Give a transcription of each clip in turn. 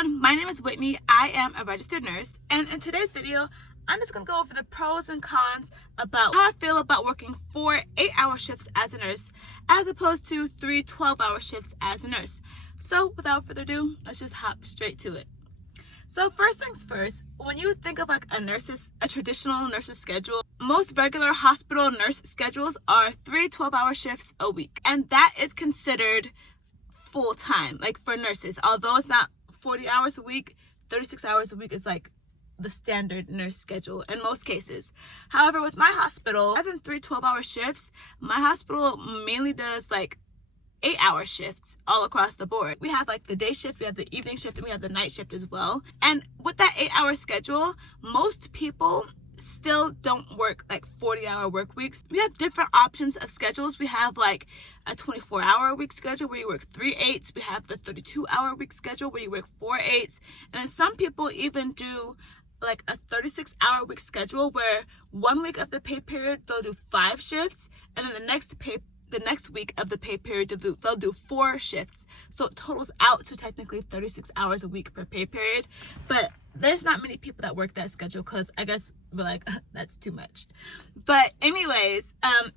everyone, my name is Whitney. I am a registered nurse, and in today's video I'm just going to go over the pros and cons about how I feel about working 4 8-hour shifts as a nurse as opposed to 3 12-hour shifts as a nurse. So without further ado, let's just hop straight to it. So first things first, when you think of like a traditional nurse's schedule, most regular hospital nurse schedules are 3 12-hour shifts a week, and that is considered full-time, like for nurses. Although it's not 40 hours a week, 36 hours a week is like the standard nurse schedule in most cases. However, with my hospital, other than 3 12-hour shifts, my hospital mainly does like 8-hour shifts all across the board. We have like the day shift, we have the evening shift, and we have the night shift as well. And with that 8-hour schedule, most people still don't work like 40-hour work weeks. We have different options of schedules. We have like a 24-hour week schedule where you work 3 8s. We have the 32-hour week schedule where you work 4 8s. And then some people even do like a 36-hour week schedule where 1 week of the pay period they'll do 5 shifts, and then the next week of the pay period they'll do 4 shifts. So it totals out to technically 36 hours a week per pay period. But there's not many people that work that schedule because I guess we're like, that's too much. But anyways,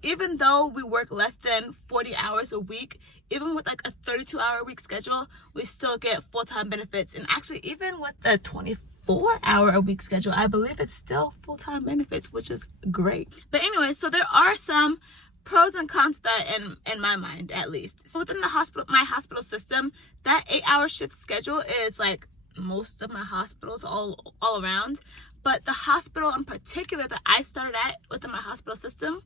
even though we work less than 40 hours a week, even with like a 32-hour week schedule, we still get full-time benefits. And actually, even with the 24-hour a week schedule, I believe it's still full-time benefits, which is great. But anyways, so there are some pros and cons to that in my mind, at least. So within the hospital, my hospital system, that 8-hour shift schedule is like most of my hospitals all around. But the hospital in particular that I started at within my hospital system,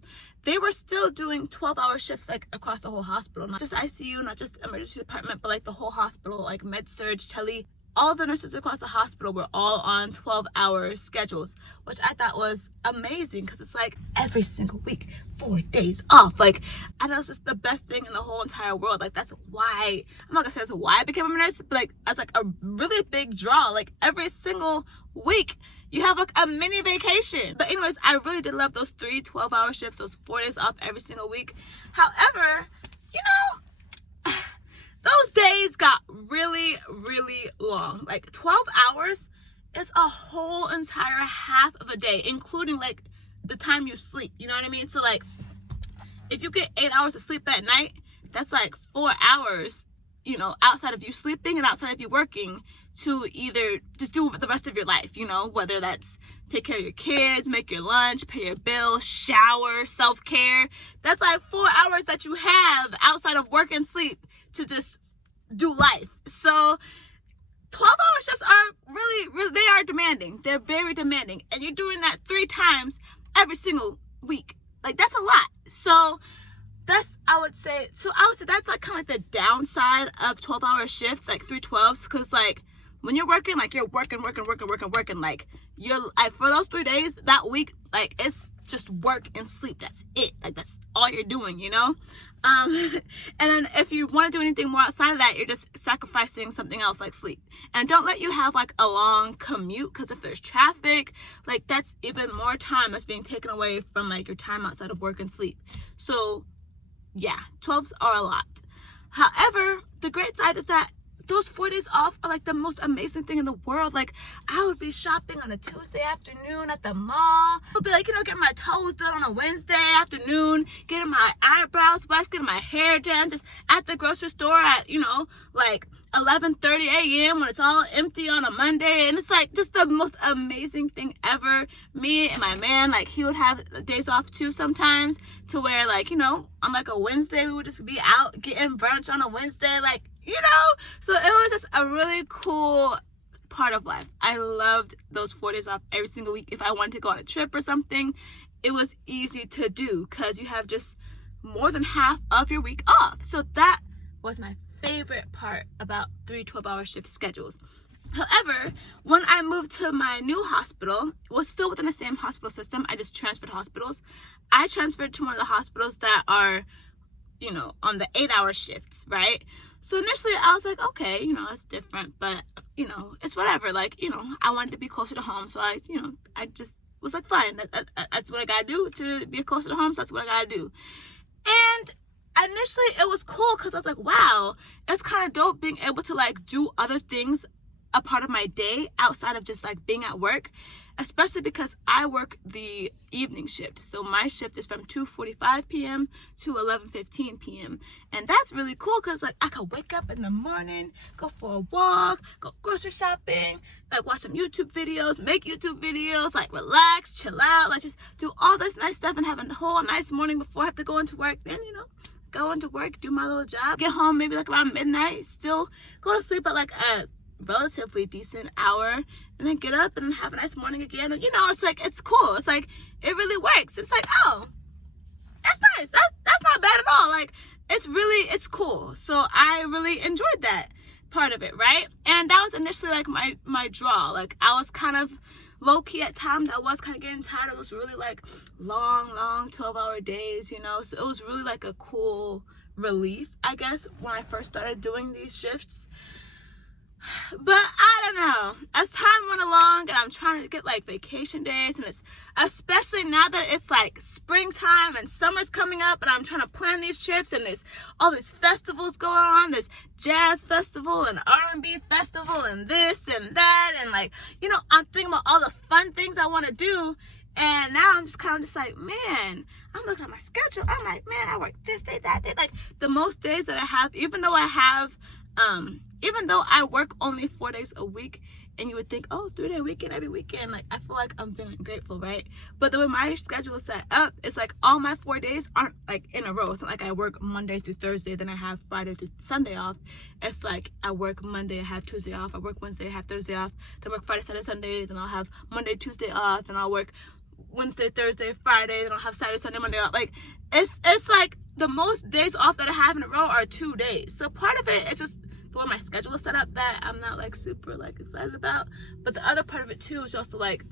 they were still doing 12-hour shifts like across the whole hospital, not just ICU, not just emergency department, but like the whole hospital, like med surge, tele. All the nurses across the hospital were all on 12-hour schedules, which I thought was amazing because it's like every single week, 4 days off. Like, I know it's just the best thing in the whole entire world. Like, that's why, I'm not gonna say that's why I became a nurse, but like, that's like a really big draw. Like, every single week, you have like a mini vacation. But anyways, I really did love those 3 12-hour shifts, those 4 days off every single week. However, you know, those days got really long. Like 12 hours is a whole entire half of a day, including like the time you sleep, you know what I mean? So like if you get 8 hours of sleep at night, that's like 4 hours, you know, outside of you sleeping and outside of you working to either just do the rest of your life, you know, whether that's take care of your kids, make your lunch, pay your bills, shower, self-care. That's like 4 hours that you have outside of work and sleep to just do life. So 12-hour shifts are really, they are demanding. They're very demanding. And you're doing that 3 times every single week. Like, that's a lot. So I would say that's like kind of like the downside of 12-hour shifts, like 3 12s, because like when you're working, like you're working, like you're like for those 3 days, that week, like it's just work and sleep. That's it. Like that's all you're doing, you know? And then if you want to do anything more outside of that, you're just sacrificing something else like sleep. And don't let you have like a long commute, because if there's traffic, like that's even more time that's being taken away from like your time outside of work and sleep. So yeah, 12s are a lot. However, the great side is that those 4 days off are like the most amazing thing in the world. Like, I would be shopping on a Tuesday afternoon at the mall. I would be like, you know, getting my toes done on a Wednesday afternoon, getting my eyebrows waxed, getting my hair done, just at the grocery store at, you know, like 11:30 a.m. when it's all empty on a Monday. And it's like just the most amazing thing ever. Me and my man, like he would have days off too sometimes, to where like, you know, on like a Wednesday we would just be out getting brunch on a Wednesday, like, you know. So it was just a really cool part of life. I loved those 4 days off every single week. If I wanted to go on a trip or something, it was easy to do because you have just more than half of your week off. So that was my favorite part about 3 12-hour shift schedules. However, when I moved to my new hospital, it was still within the same hospital system. I just transferred hospitals. I transferred to one of the hospitals that are, you know, on the 8-hour shifts, right? So initially I was like, okay, you know, that's different, but you know, it's whatever. Like, you know, I wanted to be closer to home. So I just was like, fine, that's what I gotta do to be closer to home. So that's what I gotta do. And initially it was cool because I was like, wow, it's kind of dope being able to like do other things a part of my day outside of just like being at work, especially because I work the evening shift. So my shift is from 2:45 p.m. to 11:15 p.m. And that's really cool because like I could wake up in the morning, go for a walk, go grocery shopping, like watch some YouTube videos, make YouTube videos, like relax, chill out, like just do all this nice stuff and have a whole nice morning before I have to go into work. Then, you know, go into work, do my little job, get home maybe like around midnight, still go to sleep at like a relatively decent hour, and then get up and have a nice morning again. And, you know, it's like, it's cool. It's like, it really works. It's like, oh, that's nice. That's not bad at all. Like, it's cool. So I really enjoyed that part of it, right? And that was initially like my draw. Like, I was kind of low-key at times. I was kind of getting tired of those really like long 12-hour days, you know. So it was really like a cool relief, I guess, when I first started doing these shifts. But I don't know, as time went along and I'm trying to get like vacation days, and it's especially now that it's like springtime and summer's coming up, and I'm trying to plan these trips, and there's all these festivals going on, this jazz festival and R&B festival and this and that, and like, you know, I'm thinking about all the fun things I want to do. And now I'm just kind of just like, man, I'm looking at my schedule, I'm like, man, I work this day, that day, like the most days that I have, even though I work only 4 days a week, and you would think, oh, 3-day weekend every weekend, like I feel like I'm feeling grateful, right? But the way my schedule is set up, it's like all my 4 days aren't like in a row. It's not like I work Monday through Thursday, then I have Friday through Sunday off. It's like I work Monday, I have Tuesday off, I work Wednesday, I have Thursday off, then work Friday, Saturday, Sunday, then I'll have Monday, Tuesday off, and I'll work Wednesday, Thursday, Friday, then I'll have Saturday, Sunday, Monday off. Like it's like the most days off that I have in a row are 2 days. So part of it, it's just the way my schedule is set up that I'm not like super like excited about. But the other part of it too is also like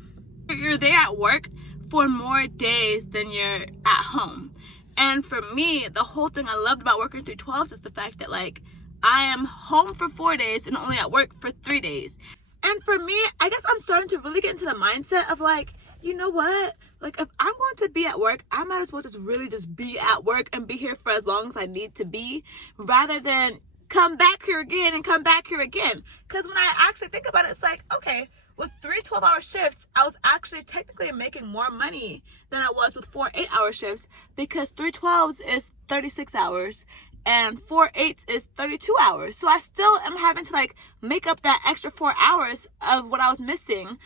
you're there at work for more days than you're at home. And for me, the whole thing I loved about working 312s is the fact that like I am home for 4 days and only at work for 3 days. And for me, I guess I'm starting to really get into the mindset of like, you know what? Like, if I'm going to be at work, I might as well just really just be at work and be here for as long as I need to be, rather than come back here again and come back here again. Because when I actually think about it, it's like, okay, with 3 12-hour shifts, I was actually technically making more money than I was with 4 8-hour shifts, because 3 12s is 36 hours and 4 8s is 32 hours. So I still am having to like make up that extra 4 hours of what I was missing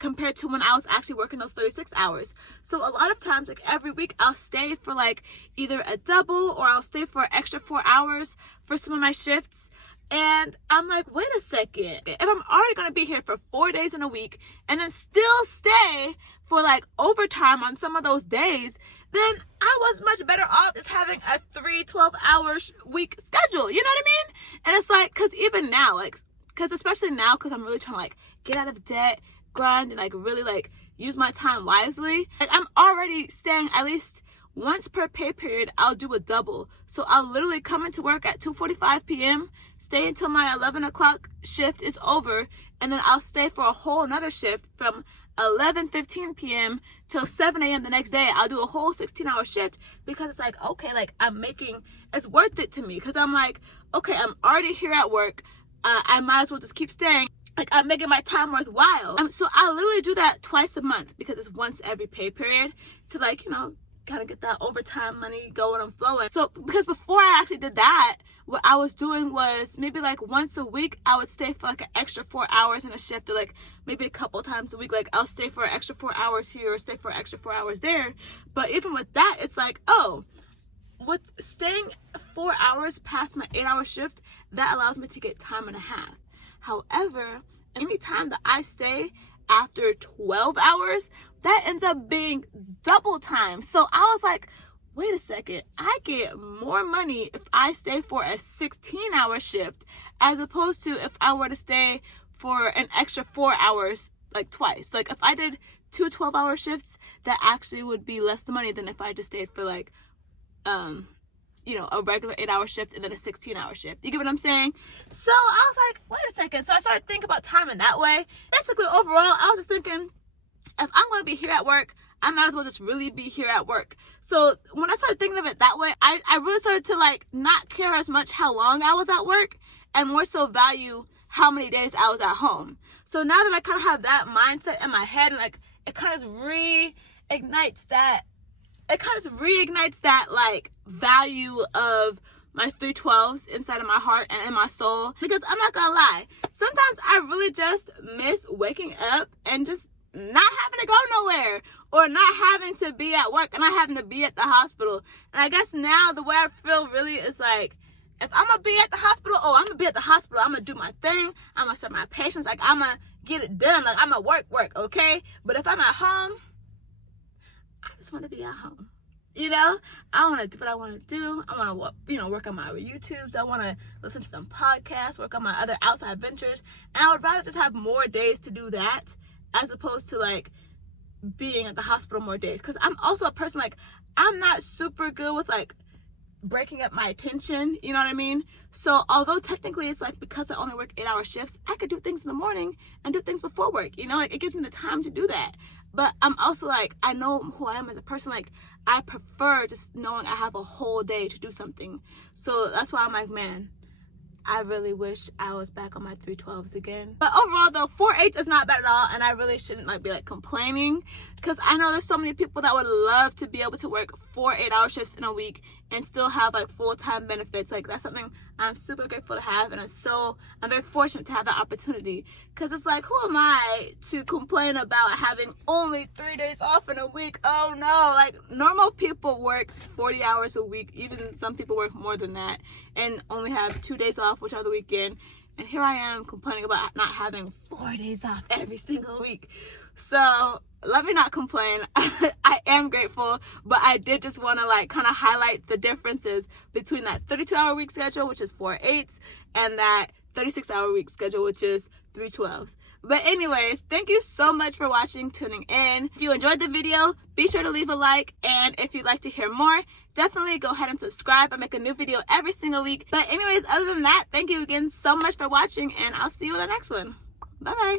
compared to when I was actually working those 36 hours. So a lot of times, like every week, I'll stay for like either a double or I'll stay for an extra 4 hours for some of my shifts. And I'm like, wait a second, if I'm already going to be here for 4 days in a week and then still stay for like overtime on some of those days, then I was much better off just having a 3 12-hour week schedule. You know what I mean? And it's like, because even now, like, because especially now, because I'm really trying to like get out of debt, grind, and like really like use my time wisely, like I'm already staying at least once per pay period. I'll do a double. So I'll literally come into work at 2:45 p.m., stay until my 11 o'clock shift is over, and then I'll stay for a whole another shift from 11:15 p.m. till 7 a.m. the next day. I'll do a whole 16-hour shift, because it's like, okay, like it's worth it to me, because I'm like, okay, I'm already here at work, I might as well just keep staying. Like, I'm making my time worthwhile. So I literally do that twice a month, because it's once every pay period, to like, you know, kind of get that overtime money going and flowing. So because before I actually did that, what I was doing was maybe like once a week I would stay for like an extra 4 hours in a shift, or like maybe a couple times a week, like I'll stay for an extra 4 hours here or stay for an extra 4 hours there. But even with that, it's like, oh, with staying 4 hours past my 8-hour shift, that allows me to get time and a half. However, anytime that I stay after 12 hours, that ends up being double time. So I was like, wait a second, I get more money if I stay for a 16-hour shift, as opposed to if I were to stay for an extra 4 hours, like twice. Like if I did 2 12-hour shifts, that actually would be less money than if I just stayed for like, you know, a regular 8-hour shift and then a 16-hour shift. You get what I'm saying? So I was like, wait a second. So I started thinking about time in that way. Basically, overall, I was just thinking, if I'm going to be here at work, I might as well just really be here at work. So when I started thinking of it that way, I really started to like not care as much how long I was at work, and more so value how many days I was at home. So now that I kind of have that mindset in my head, and like it kind of reignites that like value of my 312s inside of my heart and in my soul. Because I'm not gonna lie, sometimes I really just miss waking up and just not having to go nowhere, or not having to be at work and not having to be at the hospital. And I guess now the way I feel really is like, if I'm gonna be at the hospital, I'm gonna be at the hospital. I'm gonna do my thing. I'm gonna serve my patients. Like, I'm gonna get it done. Like, I'm gonna work, okay? But if I'm at home, I just want to be at home. You know, I want to do what I want to do. I want to, work on my YouTubes. I want to listen to some podcasts, work on my other outside ventures. And I would rather just have more days to do that as opposed to like being at the hospital more days. Because I'm also a person, like, I'm not super good with like breaking up my attention, you know what I mean? So although technically it's like, because I only work 8-hour shifts, I could do things in the morning and do things before work, like it gives me the time to do that. But I'm also like, I know who I am as a person. Like, I prefer just knowing I have a whole day to do something. So that's why I'm like, man, I really wish I was back on my 312s again. But overall though, 4/8 is not bad at all, and I really shouldn't like be like complaining, because I know there's so many people that would love to be able to work 4 8-hour shifts in a week and still have like full-time benefits. Like, that's something I'm super grateful to have, and I'm very fortunate to have that opportunity. Because it's like, who am I to complain about having only 3 days off in a week? Oh no, like, normal people work 40 hours a week. Even some people work more than that and only have 2 days off, which are the weekend. And here I am complaining about not having 4 days off every single week. So let me not complain. I am grateful, but I did just want to like kind of highlight the differences between that 32-hour week schedule, which is 4/8, and that 36-hour week schedule, which is 312s. But anyways, thank you so much for watching, tuning in. If you enjoyed the video, be sure to leave a like. And if you'd like to hear more, definitely go ahead and subscribe. I make a new video every single week. But anyways, other than that, thank you again so much for watching, and I'll see you in the next one. Bye-bye.